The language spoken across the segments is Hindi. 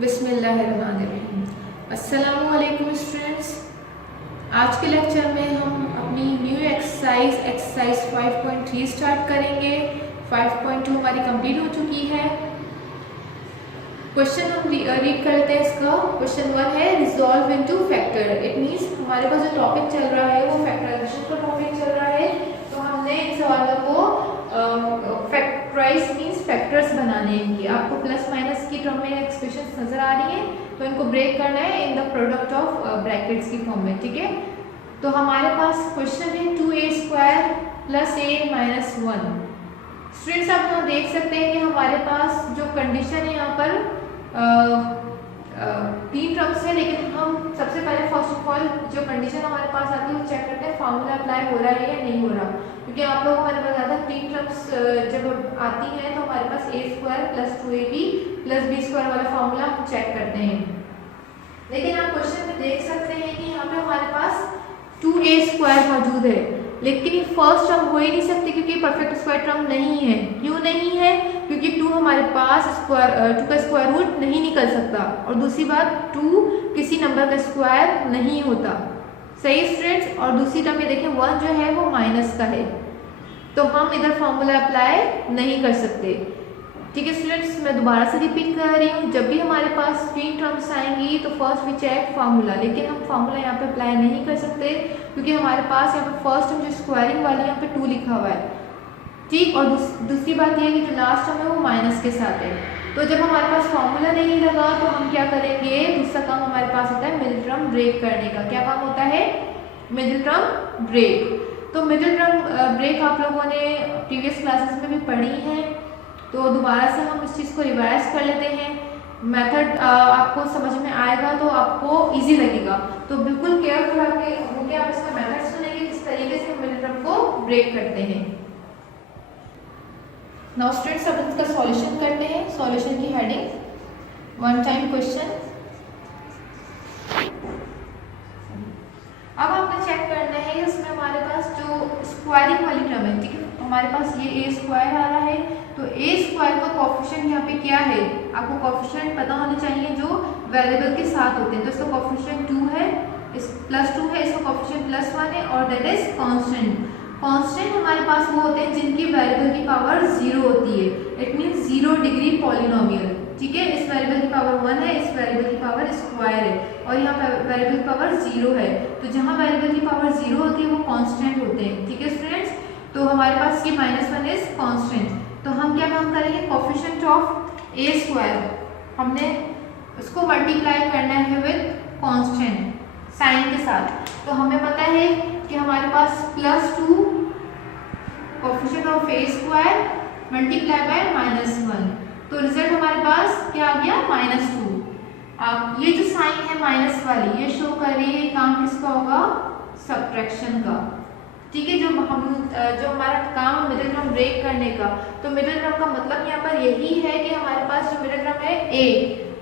बिस्मिल्लाहिर्रहमानिर्रहीम। अस्सलामुअलैकुम स्टूडेंट्स। आज के लेक्चर में हम अपनी न्यू एक्सरसाइज 5.3 स्टार्ट करेंगे। 5.2 हमारी कंप्लीट हो चुकी है। क्वेश्चन हम रीड करते हैं इसका। क्वेश्चन 1 है resolve into factor. It means हमारे पास जो टॉपिक चल रहा है वो फैक्टराइजेशन का टॉपिक चल रहा है। तो हमने इन सवालों को फैक्टराइज मीन्स फैक्टर्स बनाने हैं कि आपको प्लस माइनस की टर्म में एक्सप्रेशन नजर आ रही है, तो इनको ब्रेक करना है in the product of brackets की फॉर्म में। ठीक है, तो हमारे पास क्वेश्चन है 2a² + a - 1। स्टूडेंट्स आप यहाँ देख सकते हैं कि हमारे पास जो कंडीशन है यहाँ पर तीन टर्म्स है, लेकिन हम सबसे पहले फर्स्ट ऑफ ऑल जो कंडीशन हमारे पास आती है वो चेक करते हैं फार्मूला अप्लाई हो रहा है या नहीं हो रहा। क्योंकि आप लोगों को मैंने बताया था तीन टर्म्स जब आती हैं तो हमारे पास a² + 2ab + b² वाला फार्मूला हम चेक करते हैं। लेकिन आप क्वेश्चन में देख सकते हैं कि यहाँ पे हमारे पास 2a² मौजूद है, लेकिन ये फर्स्ट टर्म हो ही नहीं सकती क्योंकि परफेक्ट स्क्वायर टर्म नहीं है। क्यों नहीं है? क्योंकि 2 हमारे पास 2 का स्क्वायर रूट नहीं निकल सकता, और दूसरी बात 2 किसी नंबर का स्क्वायर नहीं होता। सही स्टूडेंट्स। और दूसरी टर्म ये देखिए 1 जो है वो माइनस का है, तो हम इधर फॉर्मूला अप्लाई नहीं कर सकते। ठीक है स्टूडेंट्स, मैं दोबारा से रिपीट कर रही हूँ, जब भी हमारे पास तीन टर्म्स आएंगी तो फर्स्ट वी चेक फार्मूला, लेकिन हम फार्मूला यहाँ पे अप्लाई नहीं कर सकते क्योंकि हमारे पास यहाँ पे फर्स्ट टर्म जो स्क्वायरिंग वाली यहाँ पे 2 लिखा हुआ है। ठीक, और दूसरी बात यह है कि जो लास्ट टर्म है वो माइनस के साथ है। तो जब हमारे पास फॉर्मूला नहीं लगा तो हम क्या करेंगे, दूसरा काम हमारे पास होता है मिडिल टर्म ब्रेक करने का। क्या काम होता है? Middle term break. तो मिडिल टर्म ब्रेक आप लोगों ने प्रीवियस क्लासेस में भी पढ़ी है, तो दोबारा से हम इस चीज़ को रिवाइज कर लेते हैं। मेथड आपको समझ में आएगा तो आपको इजी लगेगा, तो बिल्कुल केयरफुल होकर आप इसका मेथड सुनेंगे किस तरीके से हम मिडिल टर्म को ब्रेक करते हैं। नाउ स्टूडेंट्स अब इसका सॉल्यूशन करते हैं। सॉल्यूशन की हेडिंग वन टाइम क्वेश्चन। अब आपने चेक करना है इसमें हमारे पास जो स्क्वायरिंग वाली टर्म है, ठीक है, हमारे पास ये a² आ रहा है, तो a² का कोएफिशिएंट यहाँ पे क्या है? आपको कोएफिशिएंट पता होने चाहिए जो वेरिएबल के साथ होते हैं। तो इसका कोएफिशिएंट 2 है, इस +2 है, इसका कोएफिशिएंट +1 है, और दैट इज कांस्टेंट। कांस्टेंट हमारे पास वो होते हैं जिनकी वेरिएबल की पावर 0 होती है। It means 0 degree polynomial. ठीक है, इस वेरिएबल की पावर 1 है, इस वेरिएबल की पावर स्क्वायर है, और यहाँ पर वेरिएबल की पावर 0 है। तो जहाँ वेरिएबल की पावर 0 होती है वो कांस्टेंट होते हैं। ठीक है स्टूडेंट्स, तो हमारे पास ये -1 इज कांस्टेंट। तो हम क्या काम करेंगे, कोएफिशिएंट ऑफ a² हमने उसको मल्टीप्लाई करना है विद कांस्टेंट साइन के साथ। तो हमें पता है कि हमारे पास +2 coefficient of a² multiply by -1, तो रिजल्ट हमारे पास क्या आ गया, -2। अब ये जो साइन है माइनस वाली ये शो कर रही है काम किसका होगा, सब्ट्रैक्शन का। ठीक है, जो हमारा काम है मिडिल टर्म ब्रेक करने का, तो मिडिल टर्म का मतलब यहाँ पर यही है कि हमारे पास जो मिडिल टर्म है a,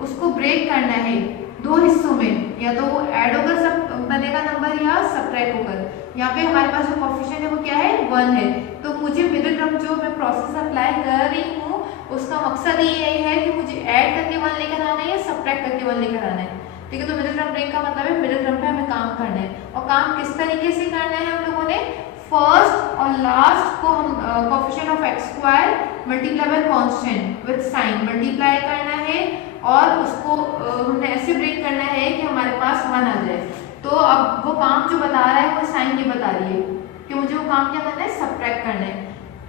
उसको ब्रेक करना है दो हिस्सों में, या तो वो ऐड होकर सब बनेगा नंबर या सब्ट्रैक्ट होकर। यहाँ पे हमारे पास जो कोएफिशिएंट है वो क्या है, 1 है। तो मुझे मिडिल टर्म जो मैं प्रोसेस अप्लाई कर रही हूँ उसका मकसद ये है कि मुझे ऐड करके 1 लेकर आना है या सब्ट्रैक्ट करके 1 लेकर आना है। ठीक है, तो मिडिल टर्म ब्रेक का मतलब है मिडिल टर्म पे हमें काम करना है, और काम किस तरीके से करना है हम लोगों ने, फर्स्ट और लास्ट को हम coefficient of x² multiply by constant with sign multiply करना है, और उसको हमने ऐसे ब्रेक करना है कि हमारे पास 1 आ जाए। तो अब वो काम जो बता रहा है वो साइन ये बता रही है कि मुझे वो काम क्या करना है, सब्ट्रैक्ट करना है।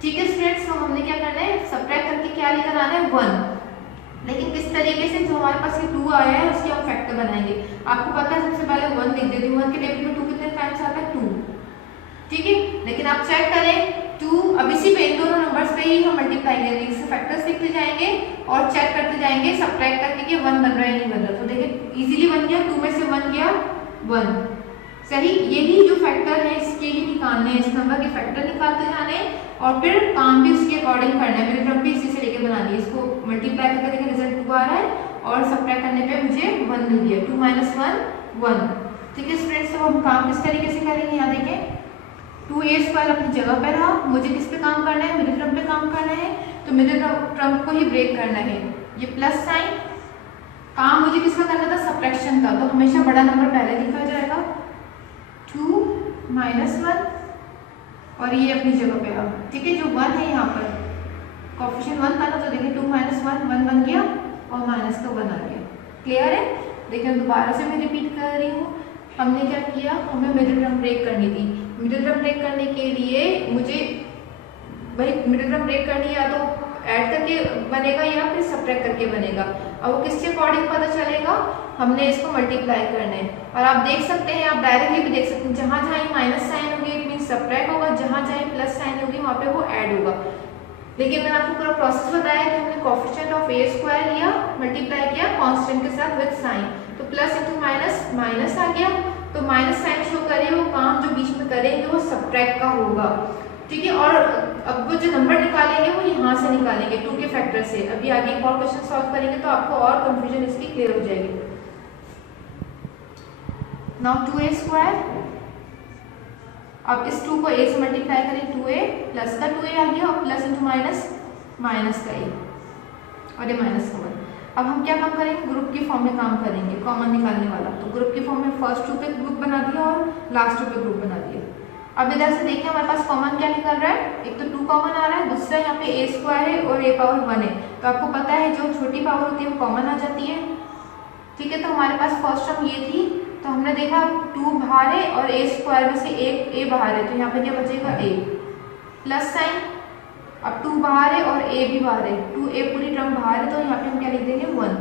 ठीक है स्टूडेंट्स, तो हमने क्या करना है, सब्ट्रैक्ट करके क्या लेकर आना है, 1। लेकिन किस तरीके से, जो हमारे पास ये 2 आया है उसके हम फैक्टर बनाएंगे। आपको पता है सबसे पहले 1 लिख देती हूँ, 1 के टेबल में 2 कितने टाइम्स आता है, 2। ठीक है, लेकिन आप चेक करें 2, अब इसी पे इन दोनों नंबर्स पे ही हम मल्टीप्लाई करेंगे, इससे फैक्टर्स लिखते जाएंगे और चेक करते जाएंगे सब्ट्रैक्ट करके कि 1 बन रहा है नहीं बन रहा। तो देखिए इजीली बन गया, 2 में से 1 गया 1। सही, यही जो फैक्टर है इसके ही निकालने हैं, इस नंबर के फैक्टर निकालते जाने, और फिर काम भी उसके अकॉर्डिंग करना है। मिडिल टर्म भी इसी से लेके बनानी है, इसको मल्टीप्लाई करके देखिए रिजल्ट 2 आ रहा है, और सब्ट्रैक्ट करने पे मुझे 1 मिल गया, 2 - 1 1। ठीक है स्टूडेंट्स, तो हम काम किस तरीके से करेंगे, यहाँ देखें 2a² अपनी जगह पर रहा, मुझे किस पे काम करना है, मिडिल टर्म पे काम करना है, तो मिडिल टर्म को ही ब्रेक करना है। ये प्लस साइन काम मुझे किसका करना था, सब्ट्रैक्शन का, तो हमेशा बड़ा नंबर पहले लिखा जाएगा 2 - 1 और ये अपनी जगह पे आ, ठीक है। जो 1 है यहाँ पर कोएफिशिएंट 1 था ना, तो देखिए 2 - 1 1 बन गया और माइनस का 1 आ गया। क्लियर है? देखिए दोबारा से मैं रिपीट कर रही हूँ। हमने क्या किया, हमें मिडिल टर्म ब्रेक करनी थी। मिडिल टर्म ब्रेक करने के लिए मुझे भाई मिडिल टर्म ब्रेक करनी है, या तो ऐड करके बनेगा या फिर सब्ट्रैक्ट करके बनेगा। अब वो किसके अकॉर्डिंग पता चलेगा, हमने इसको मल्टीप्लाई करना है। और आप देख सकते हैं, आप डायरेक्टली भी देख सकते हैं, जहाँ जहाँ माइनस साइन होगी इट मीन सब्ट्रैक्ट होगा, जहाँ जहाँ प्लस साइन होगी वहाँ पे वो ऐड होगा। लेकिन मैंने आपको पूरा प्रोसेस बताया कि हमने कोएफिशिएंट ऑफ a स्क्वायर लिया, मल्टीप्लाई किया कांस्टेंट के साथ विद साइन, तो प्लस इंटू माइनस माइनस आ गया, तो माइनस साइन शो करे, वो काम जो बीच में करेंगे वो सब्ट्रैक्ट का होगा, ठीक है। और अब वो जो नंबर निकालेंगे वो यहाँ से निकालेंगे 2 के फैक्टर से। अभी आगे एक और क्वेश्चन सॉल्व करेंगे तो आपको और कंफ्यूजन इसकी क्लियर हो जाएगी। नाउ 2a स्क्वायर, अब इस 2 को a से मल्टीप्लाई करें, 2a प्लस का 2a आ गया और प्लस इंटू माइनस माइनस का a और ये माइनस का 1। अब हम क्या काम करेंगे, ग्रुप की फॉर्म में काम करेंगे, कॉमन निकालने वाला। तो ग्रुप की फॉर्म में फर्स्ट 2 पे ग्रुप बना दिया और लास्ट 2 पे ग्रुप बना दिया। अब इधर से देखिए हमारे पास कॉमन क्या निकल रहा है, एक तो 2 कॉमन आ रहा है, दूसरा यहाँ पे a स्क्वायर है और a पावर 1 है। तो आपको पता है जो छोटी पावर होती है वो कॉमन आ जाती है, ठीक है। तो हमारे पास फर्स्ट टर्म ये थी, तो हमने देखा 2 बाहर है और a स्क्वायर में से एक a बाहर है, तो यहाँ पे क्या बचेगा a प्लस साइन। अब 2 बाहर है और a भी बाहर है, 2a पूरी टर्म बाहर है, तो यहाँ पे हम क्या लिख देंगे 1।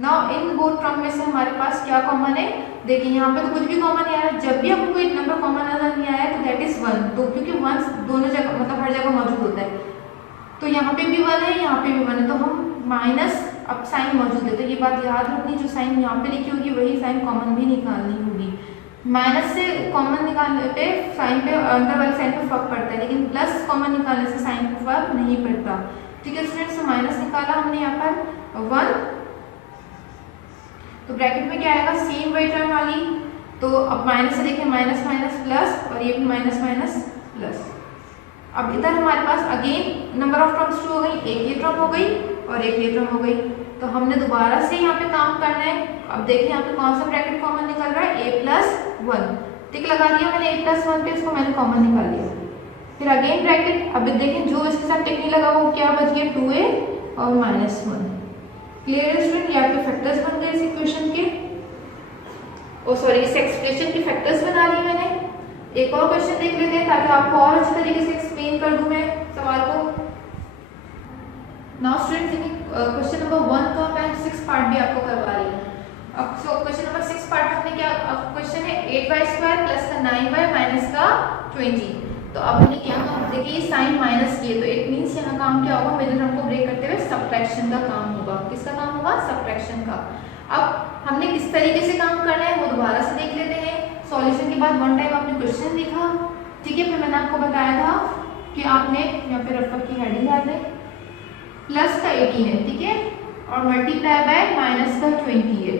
नाउ इन बोथ टर्म में से हमारे पास क्या कॉमन है, देखिए यहाँ पे तो कुछ भी कॉमन नहीं आ रहा। जब भी आपको कोई नंबर कॉमन नजर नहीं आया तो दैट इज 1, तो क्योंकि 1 दोनों जगह मतलब हर जगह मौजूद होता है, तो यहाँ पे भी 1 है, यहाँ पे भी 1 है, तो हम माइनस, अब साइन मौजूद है, तो ये बात याद रखनी, जो साइन यहाँ पे लिखी होगी वही साइन कॉमन भी निकालनी होगी। माइनस से कॉमन निकालने पे साइन पे अंदर वाले साइन पे फर्क पड़ता है, लेकिन प्लस कॉमन निकालने से साइन पे फर्क नहीं पड़ता, ठीक है स्टूडेंट्स। तो माइनस निकाला हमने यहाँ पर 1, तो ब्रैकेट में क्या आएगा, सेम वही टर्म वाली, तो अब माइनस से देखिए माइनस माइनस प्लस और ये भी माइनस माइनस प्लस। अब इधर हमारे पास अगेन नंबर ऑफ टर्म्स शुरू हो गई, एक ये टर्म हो गई और एक ये टर्म हो गई, तो हमने दोबारा से यहाँ पे काम करना है। अब देखिए यहाँ पे कौन सा ब्रैकेट कॉमन निकल रहा है, a प्लस 1, टिक लगा दिया मैंने a प्लस 1 पे, इसको मैंने कॉमन निकाल लिया। फिर अगेन ब्रैकेट, अब देखिए जो इसके साथ टिक नहीं लगा वो क्या बच गया, 2a और माइनस 1। क्लियर है स्टूडेंट, ये आपके फैक्टर्स बन गए इस इक्वेशन के, ओ सॉरी इस एक्सप्रेशन के फैक्टर्स बना लिए मैंने। एक और क्वेश्चन देख लेते हैं ताकि आपको और अच्छी तरीके से एक्सप्लेन कर दूं मैं सवाल को। नाउ स्टूडेंट देखिए क्वेश्चन नंबर 1 का मैं 6 पार्ट भी आपको करवा रही हूँ। अब क्वेश्चन नंबर 6 पार्ट में हमने क्या, अब क्वेश्चन है 8y² प्लस का 9y माइनस का 20। तो अब हमने क्या काम, देखिए ये साइन माइनस किए, तो इट मींस यहाँ काम क्या होगा, मिडिल टर्म को ब्रेक करते हुए सब्ट्रैक्शन का काम होगा। किसका काम होगा, सब्ट्रैक्शन का। अब हमने किस तरीके से काम करना है वो दोबारा से देख लेते हैं। सॉल्यूशन के बाद 1 टाइम आपने क्वेश्चन देखा, ठीक है। फिर मैंने आपको बताया था कि आपने यहाँ पे रफर की हेडिंग डाल दें, प्लस का 18 है, ठीक है, और मल्टीप्लाई बाय माइनस का 20 है,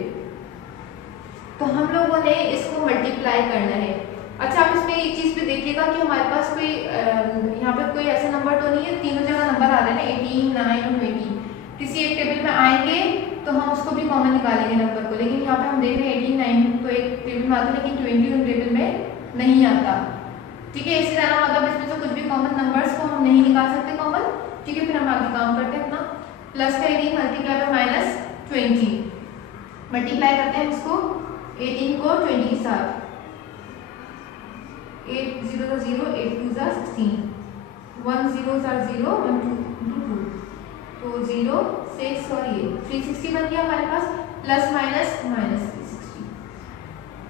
तो हम लोगों ने इसको मल्टीप्लाई करना है। अच्छा आप इसमें एक चीज भी देखिएगा कि हमारे पास कोई यहाँ पे कोई ऐसा नंबर तो नहीं है, तीनों जगह नंबर आ रहे हैं ना, 18, 9 और 20। किसी एक टेबल में आएंगे तो हम उसको भी कॉमन निकालेंगे नंबर को, लेकिन यहाँ पे हम देख रहे हैं 18, 9 तो एक टेबल में आता है, लेकिन 20 उन टेबल में नहीं आता, ठीक है। इसी तरह मतलब इसमें से कुछ भी कॉमन नंबर्स को हम नहीं निकाल सकते कॉमन, ठीक है। फिर हम आगे काम करते हैं अपना, प्लस का 18 मल्टीप्लाई बाय माइनस 20, मल्टीप्लाई करते हैं इसको 18 को 20 के साथ, 8 0 0, 8 2 16, 1 0 0, 1 2 2, तो 0 6 और ये 360 बन गया हमारे पास, प्लस माइनस माइनस 360,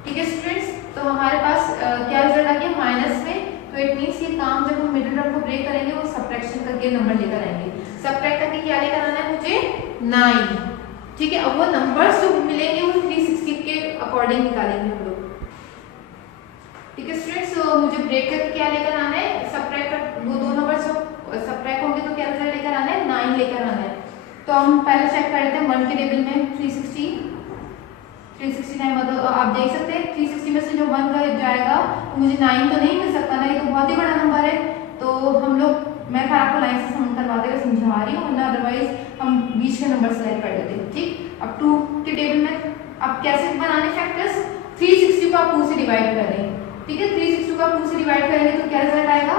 ठीक है स्टूडेंट्स। तो हमारे पास क्या रिजल्ट आ गया माइनस में, तो इट मींस ये काम जब हम मिडिल टर्म को ब्रेक करेंगे वो सब्ट्रैक्शन करके नंबर लेकर आएंगे। सब्ट्रैक्ट करके क्या लेकर आना है मुझे, 9, ठीक है। अब वो नंबर्स जो मिलेंगे वो 360 के अकॉर्डिंग निकालेंगे हम लोग, ठीक है स्टूडेंट्स। तो मुझे ब्रेक करके क्या लेकर आना है, सब्ट्रैक्ट, वो दो नंबर्स सब्ट्रैक्ट होंगे तो क्या रिजल्ट लेकर आना है, 9 लेकर आना है। तो हम पहले चेक कर लेते हैं 1 के टेबल में 369, मतलब आप देख सकते हैं 360 में से जो 1 जाएगा तो मुझे 9 तो नहीं मिल सकता ना, ये तो बहुत ही बड़ा नंबर है। तो हम लोग, मैं खैर आपको लाइन से समझा रही हूँ, वरना अदरवाइज हम बीच के नंबर सेलेक्ट कर लेते हैं, ठीक। अब 2 के टेबल अब कैसे बनाने फैक्टर्स, 360 को आप 2 से डिवाइड कर रहे हैं, ठीक है। 360 को आप 2 से डिवाइड करेंगे तो क्या रिजल्ट आएगा,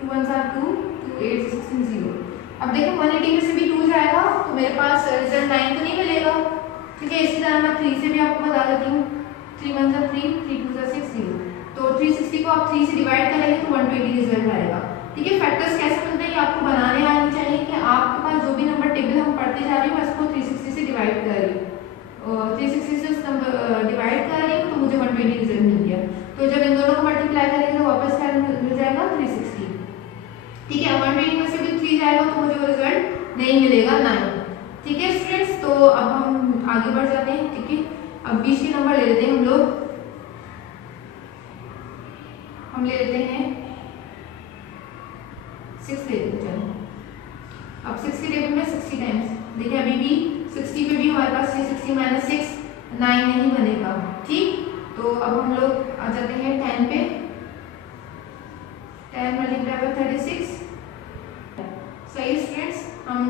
2 1 2, 2 8 16 0। अब देखिए 180 में से भी 2 जाएगा तो मेरे पास रिजल्ट 9 तो नहीं मिलेगा, ठीक है। इसी तरह मैं 3 से भी आपको बता देती हूँ, 3 1 3, 3 2 6 0। तो 360 को आप 3 से डिवाइड करेंगे तो 120 रिजल्ट आएगा, ठीक है। फैक्टर्स कैसे मिलते हैं ये आपको बनाने आने चाहिए कि आपके पास जो भी नंबर टेबल हम पढ़ते जा रहे हैं मैं इसको 360 से डिवाइड कर रही हूँ, 360 से उस नंबर डिवाइड कर रही हूँ तो मुझे 120 रिजल्ट मिल गया। तो जब इन दोनों को मल्टीप्लाई करेंगे तो वापस क्या मिल जाएगा, 360, ठीक है। 120 में से भी 3 जाएगा तो मुझे वो रिजल्ट नहीं मिलेगा, 9, ठीक है स्टूडेंट्स। तो अब हम आगे बढ़ जाते हैं, ठीक है। अब 20 के नंबर ले लेते हैं हम लोग, हम ले लेते हैं 6 ले लेते हैं। अब 6 के टेबल में 60 टाइम्स, देखिए अभी भी 60 पे भी हमारे पास 60 माइनस 6 9 नहीं बनेगा, ठीक। तो अब हम लोग आ जाते हैं 10 पे, 10 मल्टीप्लाई बाय 36, सही स्टूडेंट्स। हम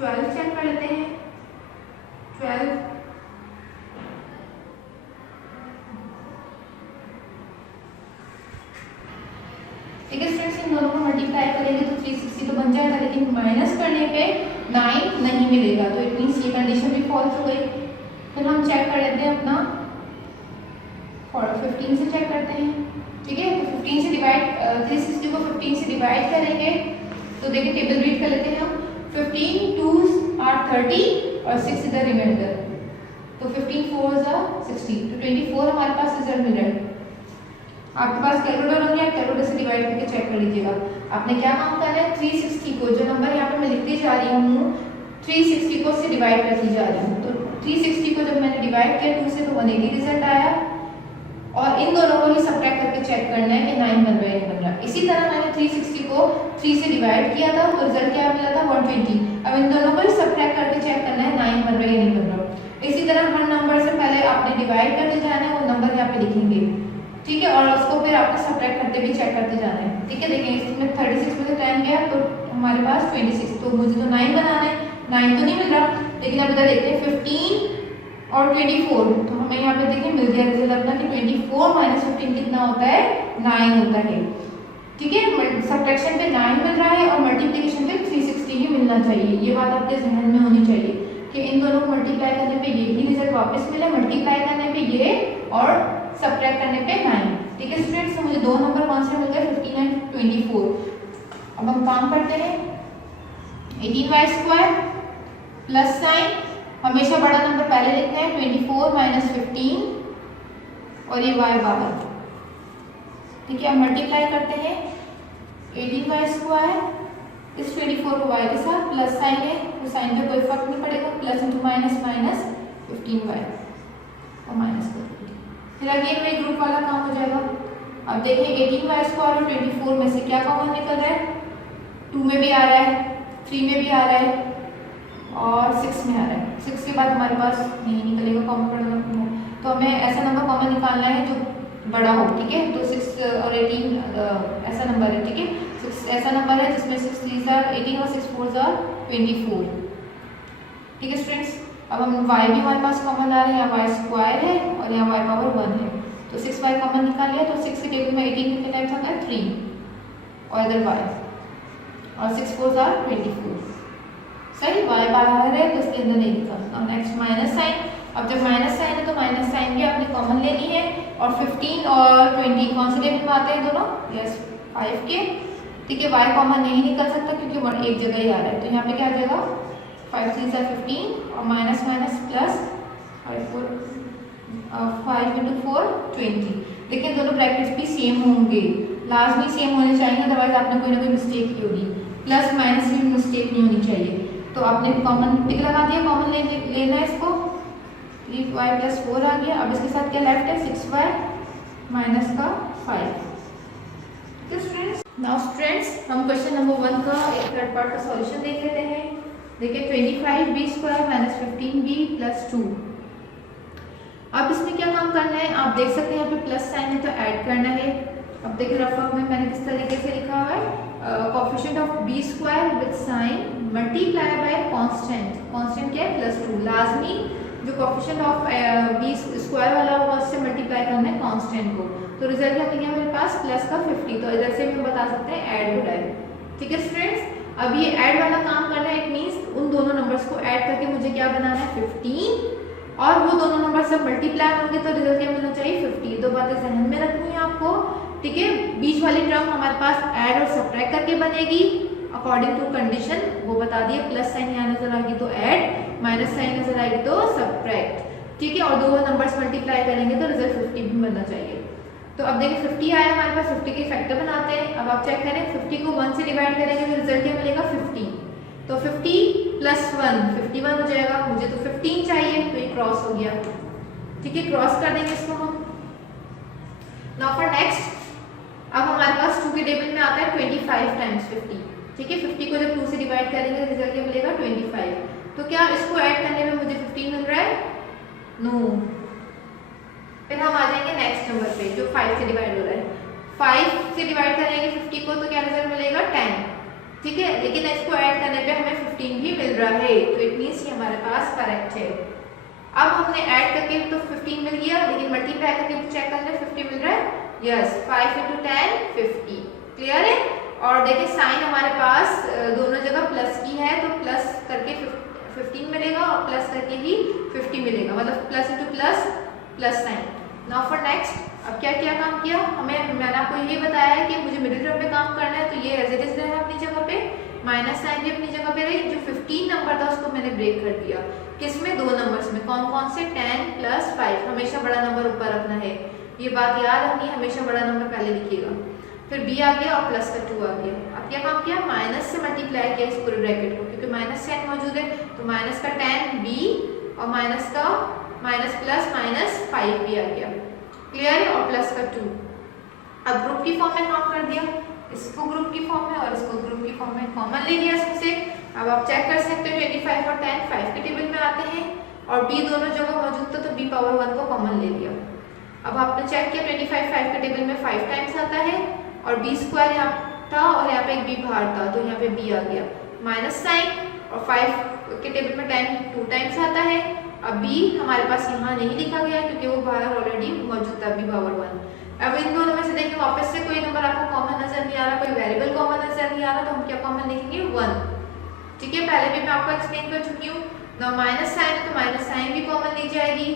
12 चेक कर लेते हैं, 12 ठीक है स्टूडेंट्स। इन दोनों को मल्टीप्लाई करेंगे तो 360 तो बन जाएगा, लेकिन माइनस करने पे 9 नहीं मिलेगा, तो इट मींस ये कंडीशन भी फॉल्स हो गई। फिर हम चेक कर लेते हैं अपना 15 से चेक करते हैं, ठीक है। तो 15 से डिवाइड 360 को 15 से डिवाइड करेंगे तो देखिए टेबल रीड कर लेते हैं हम, 15 2 are 30 और 6 इधर रिमाइंडर, तो 15 4 60, तो 24 हमारे पास रिजल्ट मिल रहा है। आपके पास कैलकुलेटर होंगे, आप कैलकुलेटर से डिवाइड करके चेक कर लीजिएगा। आपने क्या काम करना है, 360 को, जो नंबर यहाँ पे मैं लिखती जा रही हूँ 360 को से डिवाइड करती जा रही हूँ, तो 360 को जब मैंने डिवाइड किया 2 से तो 180 रिजल्ट आया, और इन दोनों को ही सब्ट्रैक्ट करके चेक करना है कि 9 बन रहा है नहीं बन रहा। इसी तरह मैंने 360 को 3 से डिवाइड किया था तो रिजल्ट क्या मिला था, 120। अब इन दोनों को ही सब्ट्रैक्ट करके चेक करना है 9 बन रहा है या नहीं बन रहा। इसी तरह हर नंबर से पहले आपने डिवाइड करते जाना है, वो नंबर यहाँ पे लिखेंगे, ठीक है, और उसको फिर आपको सब्ट्रैक्ट करते भी चेक करते जाना है, ठीक है। देखिए इसमें 36 में से 10 गया तो हमारे पास 26, तो मुझे तो 9 बनाना है, 9 तो नहीं मिल रहा, लेकिन अब इधर देखते हैं 15 और 24, तो हमें यहाँ पे देखिए मिल गया रिजल्ट अपना कि 24 माइनस 15 कितना होता है, 9 होता है, ठीक है। सब्ट्रैक्शन पे 9 मिल रहा है और मल्टीप्लिकेशन पे 360 ही मिलना चाहिए, ये बात आपके जहन में होनी चाहिए कि इन दोनों को मल्टीप्लाई करने पे ये ही रिजल्ट वापस मिले, मल्टीप्लाई करने पे ये और सब्ट्रैक्ट करने पे 9, ठीक है स्टूडेंट्स। तो मुझे दो नंबर कौन से मिल गए, 15 एंड 24। अब हम काम करते हैं, 18y² प्लस साइन, हमेशा बड़ा नंबर पहले लिखना है, 24 माइनस 15 और ये y बाहर, ठीक है। अब मल्टीप्लाई करते हैं 18y² इस 24 को y के साथ, प्लस साइन है तो साइन पे कोई फर्क नहीं पड़ेगा, plus into minus minus 15y और माइनस कर, फिर अगेन वही ग्रुप वाला काम हो जाएगा। अब देखिए 18y² और 24 में से क्या कॉमन निकल रहा है, 2 में भी आ रहा है, 3 में भी आ रहा है और 6 में आ रहा है। 6 के बाद हमारे पास नहीं निकलेगा कॉमन पड़ेगा, तो हमें ऐसा नंबर कॉमन निकालना है जो बड़ा हो, ठीक है। तो 6 और 18 ऐसा नंबर है, ठीक है। 6 ऐसा नंबर है जिसमें 6 3s are 18 और 6 4s are 24, ठीक है स्टूडेंट्स। अब हम y भी हमारे पास कॉमन आ रहा है, यहाँ y² है और यहाँ y पावर 1 है, तो 6y कॉमन निकाल लिया, तो 6 के टेबल में 18 कितने टाइम्स आता है, 3 और इधर y और 6 4s are 24, सही। y बाहर है तो इसके अंदर नहीं लिखा। नेक्स्ट माइनस साइन, अब जब माइनस साइन है तो माइनस साइन भी आपने कॉमन लेनी है, और 15 और 20 कौन से टेबल में आते हैं दोनों, यस 5 के, ठीक है। y कॉमन नहीं निकल सकता क्योंकि एक जगह ही आ रहा है, तो यहाँ पे क्या आ जाएगा 5 3s are 15 और माइनस माइनस प्लस 5 इंटू 4 20। लेकिन दोनों ब्रैकेट्स भी सेम होंगे, लाजमी सेम होने चाहिए, अदरवाइज आपने कोई ना कोई मिस्टेक की होगी, प्लस माइनस में मिस्टेक नहीं होनी चाहिए। तो आपने कॉमन टिक लगा दिया, कॉमन लेना है इसको, 3y प्लस 4 आ गया। अब इसके साथ क्या लेफ्ट है, 6y माइनस का 5। नाउ स्टूडेंट्स हम क्वेश्चन नंबर 1 का एक थर्ड पार्ट का सॉल्यूशन देख लेते हैं। देखिए 25b² माइनस 15b प्लस 2। अब इसमें क्या काम करना है, आप देख सकते हैं यहाँ पे प्लस साइन है तो ऐड करना है। अब देखिए रफ वर्क में मैंने किस तरीके से लिखा हुआ है, coefficient of b² with sign multiply by constant, constant क्या है, +2। लाजमी जो जो कोफिशिएंट ऑफ बी स्क्वायर वाला होगा उससे मल्टीप्लाई करना है कांस्टेंट को। तो रिजल्ट क्या मिलेगा मेरे पास प्लस का 50। तो इधर से भी हम बता सकते हैं ऐड हो रहा है। ठीक है स्टूडेंट्स, अब ये ऐड वाला काम करना है, इट मींस उन दोनों नंबर्स को ऐड करके मुझे क्या बनाना है 15 और वो दोनों नंबर सब मल्टीप्लाई होंगे तो रिजल्ट क्या मिलना चाहिए 50। दो बातें जहन में रखनी है आपको। ठीक है, बीच वाली टर्म हमारे पास ऐड और सब्ट्रैक्ट करके बनेगी अकॉर्डिंग टू कंडीशन, वो बता दिए। प्लस साइन यहाँ नजर आएगी तो ऐड, माइनस साइन नजर आएगी तो सब्ट्रैक्ट। ठीक है, और दो नंबर्स मल्टीप्लाई करेंगे तो रिजल्ट 50 भी बनना चाहिए। तो अब देखिए 50 आया हमारे पास, 50 के फैक्टर बनाते हैं। अब आप चेक करें 50 को 1 से डिवाइड करेंगे तो रिजल्ट क्या मिलेगा 50। तो 50 प्लस 1 51 हो जाएगा। मुझे तो 15 चाहिए तो ये क्रॉस हो गया। ठीक है, क्रॉस कर देंगे इसको हम। नाउ फॉर नेक्स्ट, अब हमारे पास 2 के टेबल में आता है 25 टाइम्स 50। ठीक है, 50 को जब 2 से डिवाइड करेंगे तो रिजल्ट क्या मिलेगा 25। तो क्या इसको ऐड करने में मुझे 15 मिल रहा है? नो। फिर हम आ जाएंगे नेक्स्ट नंबर पे जो 5 से डिवाइड हो रहा है। 5 से डिवाइड करेंगे 50 को तो क्या रिजल्ट मिलेगा 10। ठीक है, लेकिन इसको ऐड करने पे हमें 15 भी मिल रहा है, तो इट मींस ये हमारे पास करेक्ट है। अब हमने ऐड करके तो 15 मिल गया, लेकिन मल्टीप्लाई करके चेक कर ले 50 मिल रहा है। यस, 5 × 10 50। क्लियर है? और देखिए साइन हमारे पास दोनों जगह प्लस की है तो प्लस करके 15 मिलेगा और प्लस करके ही 50 मिलेगा, मतलब plus × plus plus sign. Now for next, अब क्या क्या काम किया मैंने आपको ये बताया है कि मुझे मिडिल टर्म पे काम करना है, तो ये एज इट इज रहेगा अपनी जगह पे, माइनस साइन भी अपनी जगह पे रही। जो 15 नंबर था उसको मैंने ब्रेक कर दिया, किसमें? दो नंबर्स में। कौन कौन से? 10 + 5। हमेशा बड़ा नंबर ऊपर रखना है, ये बात याद रखनी है, हमेशा बड़ा नंबर पहले लिखिएगा। फिर b आ गया और प्लस का 2 आ गया। अब क्या काम किया? माइनस से मल्टीप्लाई किया इस पूरे ब्रैकेट को, क्योंकि माइनस साइन मौजूद है तो माइनस का 10 b और माइनस का माइनस प्लस -5 भी आ गया। क्लियर है? और प्लस का 2। अब ग्रुप की फॉर्म में काम कर दिया, इसको ग्रुप की फॉर्म में और इसको ग्रुप की फॉर्म में कॉमन ले लिया इसमें से। अब आप चेक कर सकते हो 25 और 10 5 के टेबल में आते हैं और b दोनों जगह मौजूद था तो b पावर 1 को कॉमन ले लिया। अब आपने चेक किया 25 5 के टेबल में 5 टाइम्स आता है और b स्क्वायर यहाँ था और यहाँ पे एक b बाहर था तो यहाँ पे b आ गया। माइनस साइन और 5 के टेबल में 10 2 टाइम्स आता है। अब b हमारे पास यहाँ नहीं लिखा गया क्योंकि वो बाहर ऑलरेडी मौजूद था b पावर 1। अब इन दोनों में से देखिए वापस से कोई नंबर आपको कॉमन नजर नहीं आ रहा, कोई वेरिएबल कॉमन नजर नहीं आ रहा, तो हम क्या कॉमन लिखेंगे 1। ठीक है, पहले भी मैं आपको एक्सप्लेन कर चुकी हूँ। ना माइनस साइन है तो माइनस साइन भी कॉमन ली जाएगी,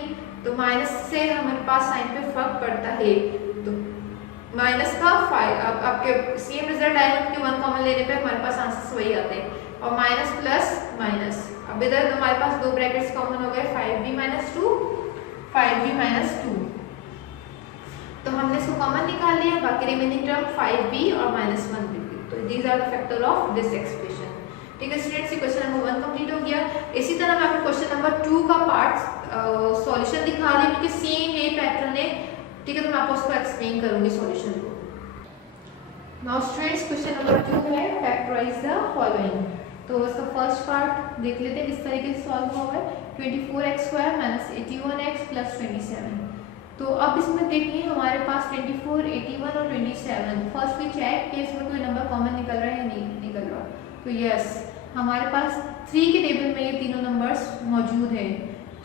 तो माइनस से हमारे पास साइन पे फर्क पड़ता है, तो माइनस का 5। अब आपके सेम रिजल्ट आएगा क्योंकि 1 कॉमन लेने पे हमारे पास आंसर वही आते हैं। और माइनस प्लस माइनस, अब इधर हमारे पास दो ब्रैकेट्स कॉमन हो गए, 5b - 2 5b - 2, तो हमने इसको कॉमन निकाल लिया। बाकी रिमेनिंग टर्म 5b और -1 भी। तो these are the factor of this expression. ठीक है स्टूडेंट्स, क्वेश्चन नंबर 1 कंप्लीट हो गया। इसी तरह मैं आपको क्वेश्चन नंबर 2 का पार्ट सॉल्यूशन दिखा रही हूँ क्योंकि सेम ये पैटर्न है। ठीक है, तो मैं आपको उसको एक्सप्लेन करूंगी सॉल्यूशन को। नाउ स्टूडेंट्स, क्वेश्चन नंबर 2 है फैक्टराइज द फॉलोइंग। तो इसका फर्स्ट पार्ट देख लेते हैं किस तरीके से सॉल्व हुआ है। 24x² - 81x + 27। तो अब इसमें देखिए हमारे पास 24, 81 और 27। फर्स्ट भी चेक कि इसमें कोई नंबर कॉमन निकल रहा है या नहीं निकल रहा। तो यस, हमारे पास 3 के टेबल में ये तीनों नंबर्स मौजूद हैं।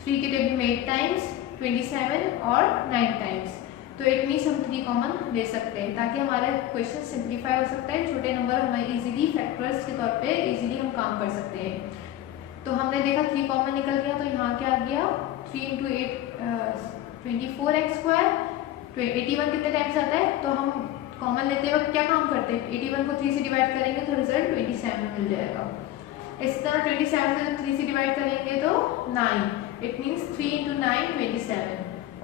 3 के टेबल में 8 टाइम्स, 27 और 9 टाइम्स। तो इट मीन्स हम 3 कॉमन ले सकते हैं ताकि हमारा क्वेश्चन सिंप्लीफाई हो सकता है। छोटे नंबर हमें इजीली फैक्टर्स के तौर पे इजीली हम काम कर सकते हैं। तो हमने देखा 3 कॉमन निकल गया, तो यहाँ क्या आ गया 3 × 8 24x²। 81 कितने टाइम्स आता है, तो हम कॉमन लेते वक्त क्या काम करते हैं 81 को 3 से डिवाइड करेंगे तो रिजल्ट 27 मिल जाएगा। इस तरह 27 से 3 से डिवाइड करेंगे तो 9, इट मीन्स 3 × 9 27।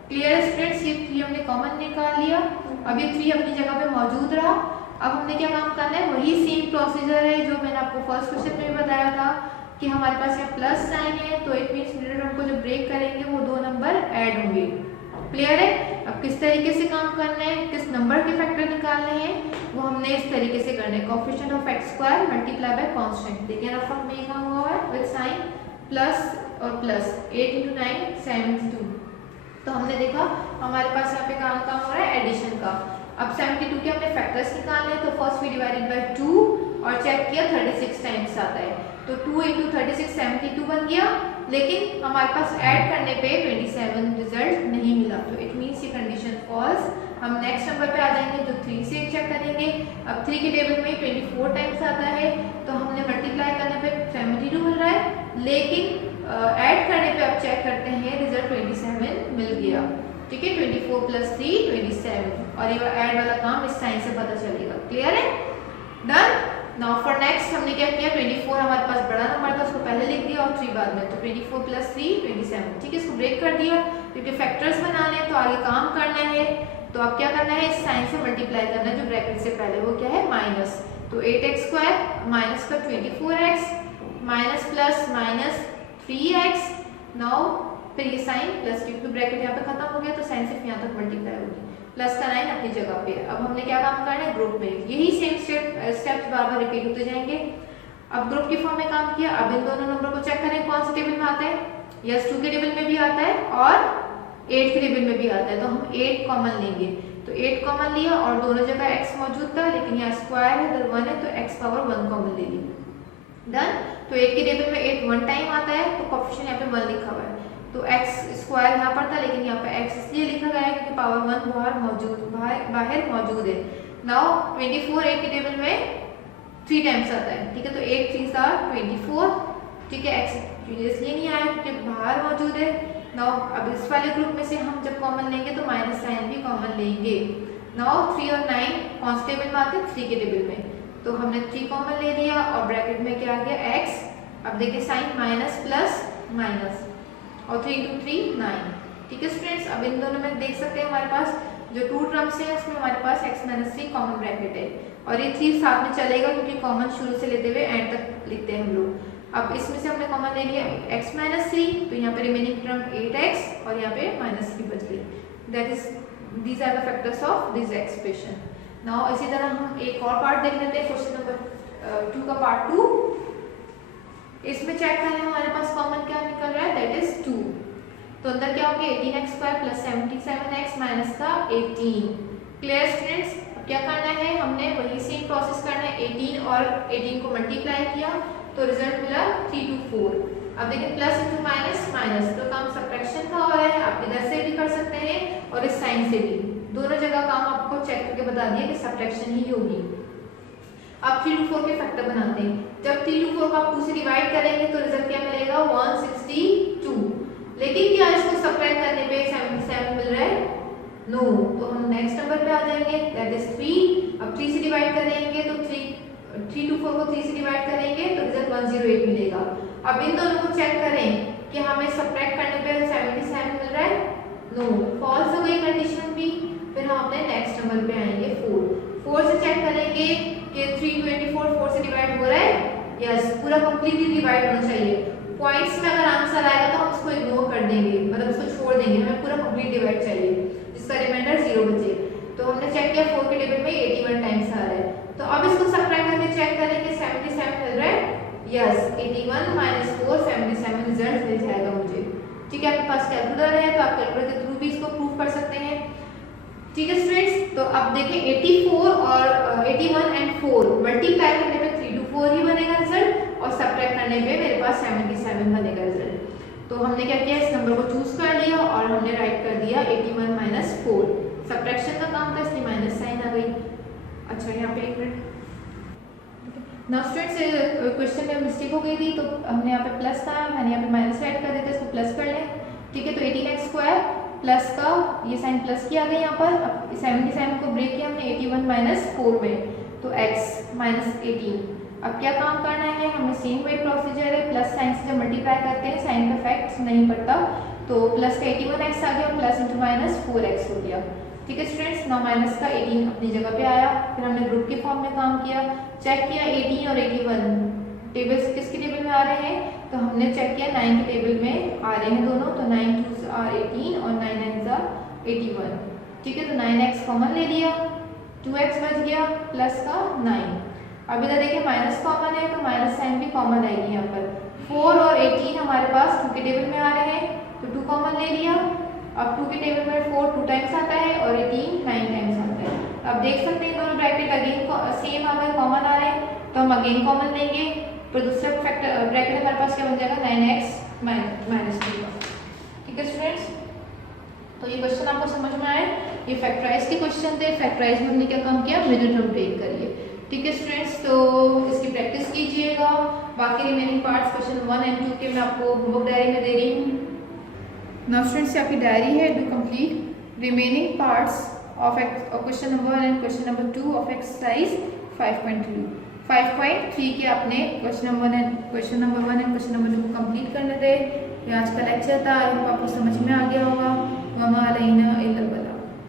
क्लियर स्टूडेंट्स, ये 3 हमने कॉमन निकाल लिया। अब ये 3 अपनी जगह पे मौजूद रहा। अब हमने क्या काम करना है, वही सेम प्रोसीजर है जो मैंने आपको फर्स्ट क्वेश्चन में भी बताया था कि हमारे पास यहाँ प्लस साइन है, तो इट मीन्स मिडिल टर्म को जब ब्रेक करेंगे वो 2 नंबर ऐड होंगे। क्लियर है? अब किस तरीके से काम करना है, किस नंबर के फैक्टर निकालने हैं, वो हमने इस तरीके से करना है। Coefficient of x² multiply by constant. देखिए ना फॉर्म में लिखा हुआ है विद साइन प्लस और प्लस 8 × 9 72। तो हमने देखा हमारे पास यहाँ पे काम हो रहा है एडिशन का। अब 72 के हमने फैक्टर्स निकालने हैं, तो फर्स्ट वी डिवाइडेड बाय 2 और चेक किया 36 टाइम्स आता है, तो 2 × 36 72 बन गया। लेकिन हमारे पास ऐड करने पे 27 रिजल्ट नहीं मिला, तो इट मीन्स ये कंडीशन फॉल्स। हम नेक्स्ट नंबर पे आ जाएंगे जो 3 से चेक करेंगे। अब 3 के टेबल में 24 टाइम्स आता है, तो हमने मल्टीप्लाई करने पे 72 मिल रहा है, लेकिन ऐड करने पे अब चेक करते हैं रिजल्ट 27 मिल गया। ठीक है, 24 + 3 27, और ये ऐड वाला काम इस साइन से पता चलेगा। क्लियर है? डन। नाउ फॉर नेक्स्ट हमने क्या किया, 24 हमारे पास बड़ा नंबर था, उसको पहले लिख दिया और 3 बाद में, तो 24 + 3 27। ठीक है, इसको ब्रेक कर दिया क्योंकि फैक्टर्स बनाने हैं तो आगे काम करना है। तो अब क्या करना है, इस साइन से मल्टीप्लाई करना है जो ब्रैकेट से पहले, वो क्या है माइनस। तो 8x² माइनस का 24x minus plus minus 3x। Now फिर ये साइन प्लस, क्योंकि ब्रैकेट यहाँ पे खत्म हो गया तो साइन सिर्फ यहाँ तक मल्टीप्लाई होगी, प्लस का 9 अपनी जगह पे। अब हमने क्या काम करना है, ग्रुप में, यही सेम स्टेप्स बार बार रिपीट होते जाएंगे। अब ग्रुप की फॉर्म में काम किया, अब इन दोनों नंबर को चेक करें कौन से टेबल में आता है। यस, 2 के टेबल में भी आता है और 8 के टेबल में भी आता है, तो हम 8 कॉमन लेंगे। तो 8 कॉमन लिया और दोनों जगह x मौजूद था, लेकिन यहाँ स्क्वायर है इधर 1 है, तो x पावर 1 कॉमन ले ली। डन। तो 8 के टेबल में 8 1 टाइम आता है, तो कोएफिशिएंट यहाँ पे 1 लिखा हुआ है, तो x² यहाँ पर था, लेकिन यहाँ पे x इसलिए लिखा गया है क्योंकि पावर 1 बाहर मौजूद है। नाउ 24 8 के टेबल में 3 टाइम्स आता है। ठीक है, तो 8 3 24। ठीक है, x इसलिए नहीं आया क्योंकि बाहर मौजूद है। नाउ अब इस वाले ग्रुप में से हम जब कॉमन लेंगे तो माइनस साइन भी कॉमन लेंगे। नाउ 3 और 9 कौन से टेबल में आते हैं, 3 के टेबल में, तो हमने 3 कॉमन ले लिया और ब्रैकेट में क्या आ गया x। अब देखिए साइन माइनस प्लस माइनस और 3 × 3 9। ठीक है स्टूडेंट्स, अब इन दोनों में देख सकते हैं हमारे पास जो 2 टर्म्स हैं उसमें हमारे पास x - 3 कॉमन ब्रैकेट है, और ये 3 साथ में चलेगा क्योंकि कॉमन शुरू से लेते हुए एंड तक लिखते हैं हम लोग। अब इसमें से हमने कॉमन ले लिया x - 3, तो यहाँ पे रिमेनिंग टर्म 8x और यहाँ पे -3 बच गई। That is these are the factors of this expression. Now इसी तरह हम एक और पार्ट देख लेते हैं, क्वेश्चन नंबर 2 का पार्ट 2। इसमें चेक करें हमारे पास कॉमन क्या निकल रहा है, दैट इज 2। तो अंदर क्या होगा, 18x² + 77x माइनस का 18। Clear students? अब क्या करना है, हमने वही सेम प्रोसेस करना है, 18 और 18 को मल्टीप्लाई किया तो रिजल्ट मिला 3 to 4। अब देखिए प्लस इंटू माइनस माइनस, तो काम सब्ट्रैक्शन का हो रहा है, आप इधर से भी कर सकते हैं और इस साइन से भी, दोनों जगह काम आपको चेक करके बता दिया कि सब्ट्रैक्शन ही होगी। अब 3 to 4 के फैक्टर बनाते हैं। जब 3 to 4 को आप 2 से डिवाइड करेंगे तो रिजल्ट क्या मिलेगा, 162। लेकिन क्या इसको सब्ट्रैक्ट करने पे 77 मिल रहा है, नो। तो हम नेक्स्ट नंबर पे आ जाएंगे, दैट इज 3। अब 3 से डिवाइड करेंगे तो 3 to 4 को 3 से डिवाइड करेंगे तो रिजल्ट 108 मिलेगा। अब इन दोनों को चेक करें कि हमें सब्ट्रैक्ट करने पे 77 मिल रहा है, नो, फॉल्स हो गई कंडीशन भी। फिर हम अपने नेक्स्ट नंबर पे आएंगे 4 से चेक करेंगे कि 324 4 से डिवाइड हो रहा है, यस, पूरा कंप्लीटली डिवाइड होना चाहिए। पॉइंट्स में अगर आंसर आएगा तो हम उसको इग्नोर कर देंगे, मतलब उसको छोड़ देंगे, हमें पूरा कंप्लीट डिवाइड चाहिए जिसका रिमाइंडर 0 बचे। तो हमने चेक किया 4 के टेबल में 81 टाइम्स आ रहा है, तो अब इसको सब्ट्रैक्ट करके चेक करें कि 77 मिल रहा है, यस, 81 - 4 77 रिजल्ट मिल जाएगा मुझे। ठीक है, आपके पास कैलकुलेटर है तो आप कैलकुलेटर के थ्रू भी इसको प्रूव कर सकते हैं। ठीक है स्टूडेंट्स, तो अब देखें 84 और 81 एंड 4 मल्टीप्लाई करने पे 3 to 4 ही बनेगा रिजल्ट, और सब्ट्रैक्ट करने पे मेरे पास 77 बनेगा रिजल्ट। तो हमने क्या किया, इस नंबर को चूज कर लिया और हमने राइट कर दिया 81 - 4। सब्ट्रैक्शन का काम था इसलिए माइनस साइन आ गई। अच्छा, यहाँ पे एक मिनट, नाउ स्टूडेंट्स क्वेश्चन में मिस्टेक हो गई थी, तो हमने यहाँ पे प्लस था, मैंने यहाँ पे माइनस ऐड कर दिया था, इसको प्लस कर लें। ठीक है, तो 18x² प्लस का ये साइन प्लस किया गया यहाँ पर। अब 77 को ब्रेक किया हमने 81 - 4 में, तो x - 18। अब क्या काम करना है, हमें सेम वे प्रोसीजर है, प्लस साइन से जब मल्टीप्लाई करते हैं साइन का इफेक्ट नहीं पड़ता, तो प्लस का 81x आ गया, प्लस इंटू माइनस 4x हो गया। ठीक है स्टूडेंट्स, नाउ माइनस का 18 अपनी जगह पे आया। फिर हमने ग्रुप के फॉर्म में काम किया, चेक किया 18 और 81 टेबल्स किसके टेबल में आ रहे हैं, तो हमने चेक किया 9 के टेबल में आ रहे हैं दोनों, तो 9 2s are 18 और 9 9s are 81। ठीक है, तो 9x कॉमन ले लिया, 2x बच गया, प्लस का 9। अब इधर देखिए माइनस कॉमन है तो माइनस साइन भी कॉमन आएगी यहाँ पर। 4 और 18 हमारे पास 2 के टेबल में आ रहे हैं, तो 2 कॉमन ले लिया। अब 2 के टेबल में 4 2 टाइम्स आता है और 18 9 टाइम्स आता है। अब देख सकते हैं दोनों ब्रैकेट अगेन सेम आ गए, कॉमन आ रहे हैं, तो हम अगेन कॉमन लेंगे। फिर दूसरा ब्रैकेट हमारे पास क्या बन जाएगा, 9x माइनस टू का। ठीक है स्टूडेंट्स, तो ये क्वेश्चन आपको समझ में आए। ये फैक्टराइज के क्वेश्चन थे। फैक्टराइज में हमने क्या काम किया, मिडिल टर्म टेक करिए। ठीक है स्टूडेंट्स, तो इसकी प्रैक्टिस कीजिएगा। बाकी रिमेनिंग पार्ट्स क्वेश्चन 1 एंड 2 के मैं आपको होमवर्क डायरी में दे रही हूँ। नाउ स्टूडेंट्स, आपकी डायरी है, do complete remaining parts of question number 1 and question number 2 of exercise 5.2 5.3 के आपने question number 1 and question number 2 को कंप्लीट करने थे। ये आज का लेक्चर था, आपको समझ में आ गया होगा। वमा अलैना इल्लल बलाग।